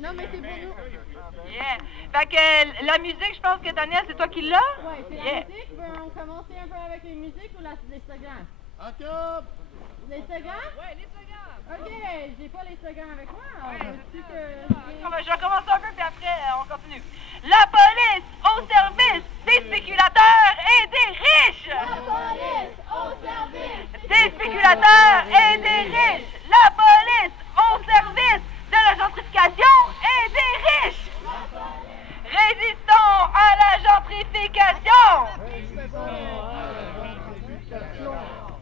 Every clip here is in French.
Non, mais c'est pour nous. Yeah. Fait que la musique, je pense que Daniel, c'est toi qui l'as? Ouais, c'est la musique. On commencer un peu avec les musiques ou l'Instagram? L'Instagram? Ouais, l'Instagram. Ok, j'ai pas l'Instagram avec moi. Je vais commencer un peu, puis après, on continue. La police au service des spéculateurs et des riches! La police au service des spéculateurs et des riches! La police au service de la gentrification et des riches! Résistons à la gentrification!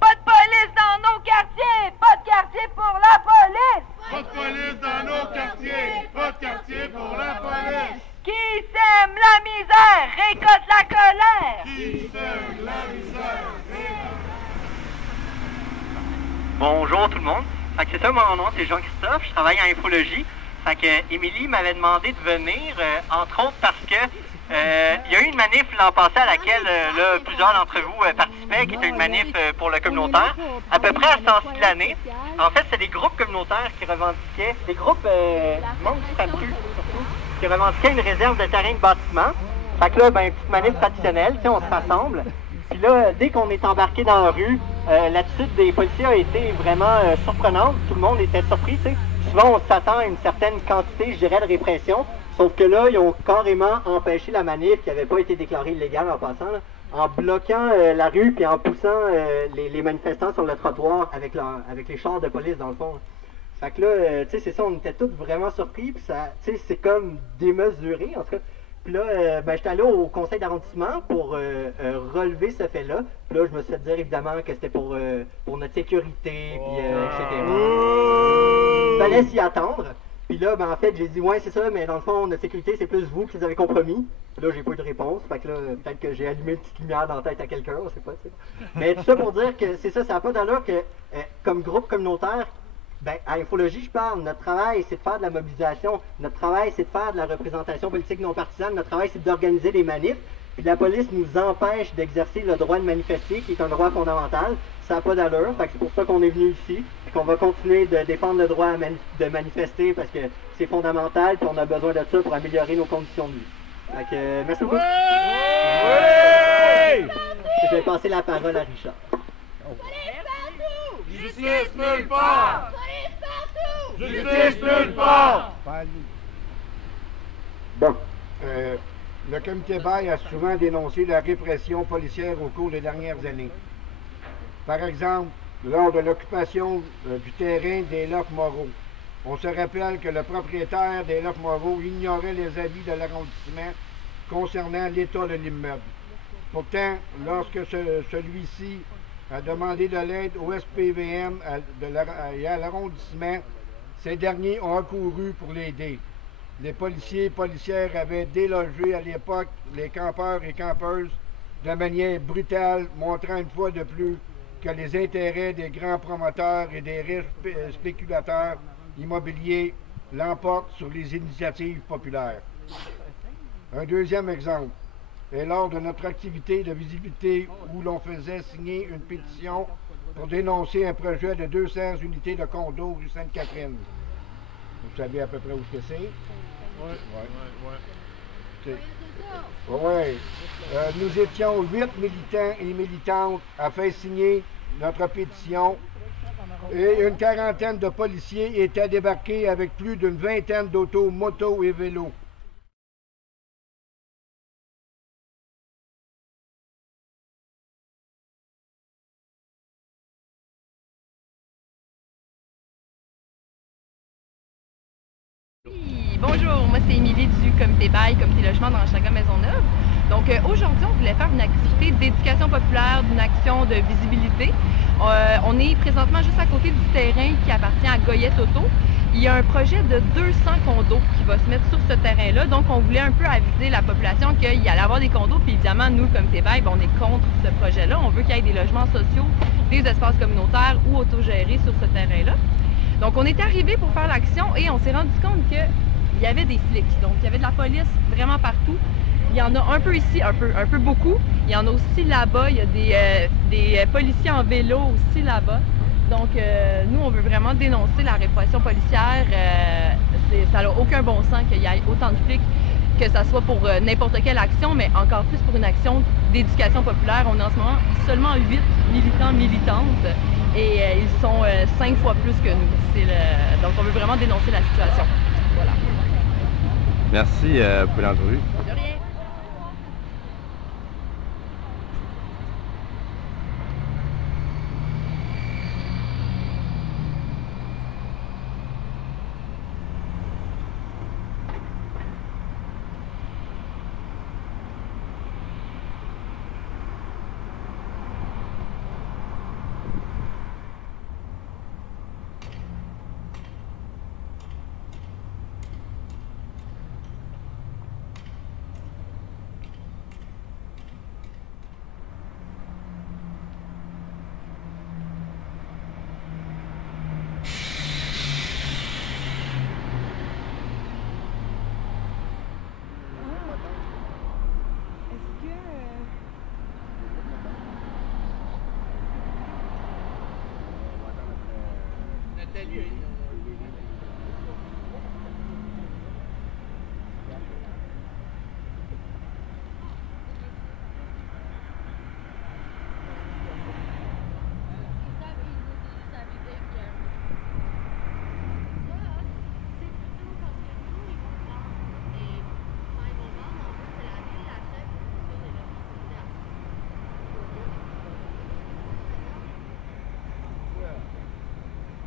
Pas de police dans nos quartiers! Pas de quartier pour la police! Pas de police dans nos quartiers! Pas de quartier pour la police! Qui sème la misère récolte la colère! Qui sème la misère Bonjour tout le monde. Fait que c'est ça, mon nom, c'est Jean-Christophe, je travaille en infologie. Fait que Émilie m'avait demandé de venir, entre autres parce que il y a eu une manif l'an passé à laquelle plusieurs d'entre vous participaient, qui était une manif pour le communautaire, à peu près à ce temps-ci de l'année. En fait, c'est des groupes communautaires qui revendiquaient, des groupes monde du SAPRU surtout, qui revendiquaient une réserve de terrain de bâtiment. Fait que là, ben, une petite manif traditionnelle, tu sais, on se rassemble. Puis là, dès qu'on est embarqué dans la rue, l'attitude des policiers a été vraiment surprenante. Tout le monde était surpris, tu sais. Souvent, on s'attend à une certaine quantité, je dirais, de répression. Sauf que là, ils ont carrément empêché la manif qui n'avait pas été déclarée illégale en passant, là, en bloquant la rue puis en poussant les manifestants sur le trottoir avec les chars de police, dans le fond. Fait que là, tu sais, c'est ça, on était tous vraiment surpris. Puis ça, tu sais, c'est comme démesuré, en tout cas. Puis là, ben, j'étais allé au conseil d'arrondissement pour relever ce fait-là. Puis là, je me suis fait dire évidemment que c'était pour notre sécurité, puis etc. Fallait s'y attendre. Puis là, ben, en fait, j'ai dit, ouais, c'est ça, mais dans le fond, notre sécurité, c'est plus vous qui les avez compromis. Puis là, j'ai pas eu de réponse. Fait que là, peut-être que j'ai allumé une petite lumière dans la tête à quelqu'un, on sait pas, tu sais. Mais tout ça pour dire que c'est ça, ça n'a pas d'allure que, comme groupe communautaire, ben, à Infologie, je parle, notre travail, c'est de faire de la mobilisation. Notre travail, c'est de faire de la représentation politique non partisane. Notre travail, c'est d'organiser des manifs. Puis la police nous empêche d'exercer le droit de manifester, qui est un droit fondamental. Ça n'a pas d'allure. Fait que c'est pour ça qu'on est venu ici. Puis qu'on va continuer de défendre le droit de manifester parce que c'est fondamental. Puis on a besoin de ça pour améliorer nos conditions de vie. Fait que, merci beaucoup. Ouais! Je vais passer la parole à Richard. Justice nulle part! Police partout! Justice nulle part! Bon, le comité Bail a souvent dénoncé la répression policière au cours des dernières années. Par exemple, lors de l'occupation du terrain des Locs Moreau, on se rappelle que le propriétaire des Locs Moreau ignorait les avis de l'arrondissement concernant l'état de l'immeuble. Pourtant, lorsque celui-ci a demandé de l'aide au SPVM et à l'arrondissement, ces derniers ont accouru pour l'aider. Les policiers et policières avaient délogé à l'époque les campeurs et campeuses de manière brutale, montrant une fois de plus que les intérêts des grands promoteurs et des riches spéculateurs immobiliers l'emportent sur les initiatives populaires. Un deuxième exemple est lors de notre activité de visibilité où l'on faisait signer une pétition pour dénoncer un projet de 200 unités de condos rue Sainte-Catherine. Vous savez à peu près où c'est? Oui. Oui. Nous étions 8 militants et militantes à faire signer notre pétition et une quarantaine de policiers étaient débarqués avec plus d'une vingtaine d'autos, motos et vélos. Bonjour, moi c'est Émilie du comité Bail, comité logement dans Hochelaga Maisonneuve. Donc aujourd'hui, on voulait faire une activité d'éducation populaire, d'une action de visibilité. On est présentement juste à côté du terrain qui appartient à Goyette Auto. Il y a un projet de 200 condos qui va se mettre sur ce terrain-là. Donc on voulait un peu aviser la population qu'il allait y avoir des condos. Puis évidemment, nous, comité Bail, on est contre ce projet-là. On veut qu'il y ait des logements sociaux, des espaces communautaires ou autogérés sur ce terrain-là. Donc on est arrivé pour faire l'action et on s'est rendu compte que il y avait des flics, donc il y avait de la police vraiment partout. Il y en a un peu ici, un peu beaucoup. Il y en a aussi là-bas, il y a des policiers en vélo aussi là-bas. Donc nous, on veut vraiment dénoncer la répression policière Ça n'a aucun bon sens qu'il y ait autant de flics, que ce soit pour n'importe quelle action, mais encore plus pour une action d'éducation populaire. On est en ce moment seulement 8 militants, militantes, et ils sont 5 fois plus que nous. Donc on veut vraiment dénoncer la situation. Voilà. Merci pour l'entrevue. De rien.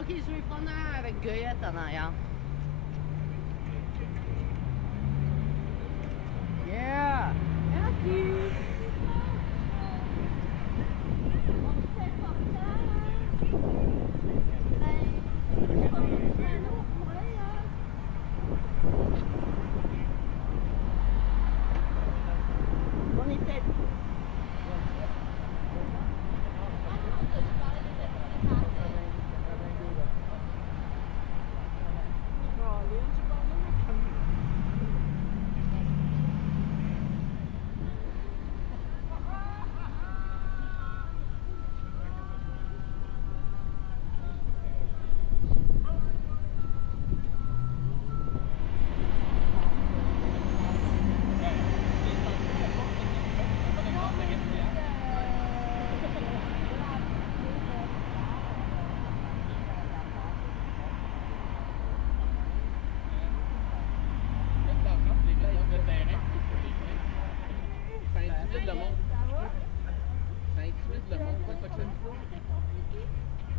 Ok, je vais prendre un avec Goyette en arrière. Yeah! Merci! On était...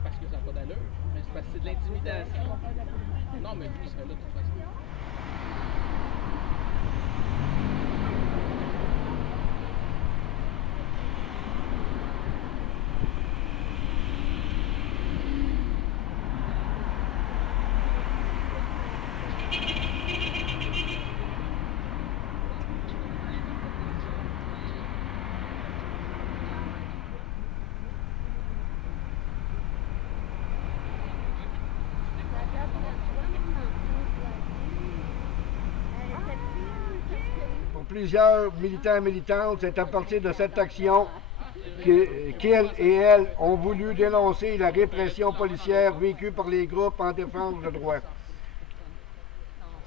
Parce que ça n'a pas d'allure, mais c'est parce que c'est de l'intimidation. Non, mais lui, il serait là de toute façon. Plusieurs militants et militantes, c'est à partir de cette action qu'ils et elles ont voulu dénoncer la répression policière vécue par les groupes en défense de droit.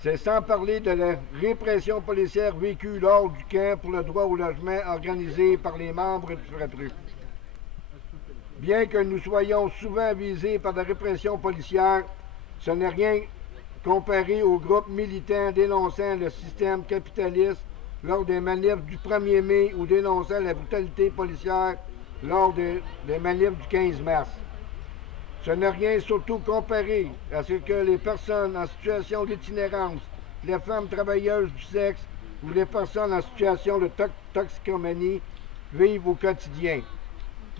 C'est sans parler de la répression policière vécue lors du camp pour le droit au logement organisé par les membres du FREPRU. Bien que nous soyons souvent visés par la répression policière, ce n'est rien comparé aux groupes militants dénonçant le système capitaliste lors des manifs du 1er mai ou dénonçant la brutalité policière lors des manifs du 15 mars. Ce n'est rien surtout comparé à ce que les personnes en situation d'itinérance, les femmes travailleuses du sexe ou les personnes en situation de toxicomanie vivent au quotidien.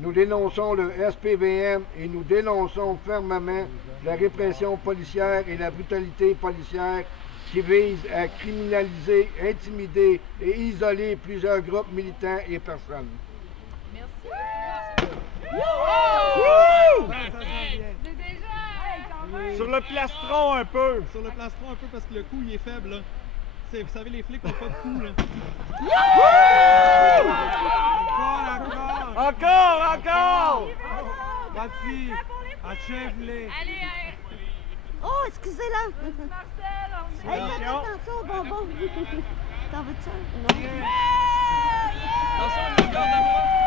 Nous dénonçons le SPVM et nous dénonçons fermement la répression policière et la brutalité policière qui vise à criminaliser, intimider et isoler plusieurs groupes militants et personnes. Merci. Sur le plastron un peu. Sur le plastron un peu parce que le coup il est faible là. Vous savez les flics n'ont pas de coup là. Encore! Merci! Achève-les! Allez, Oh, excusez-la! Marcel, Hey, fais attention aux bonbons. T'en veux-tu un? Non. Attention, une garde à moi.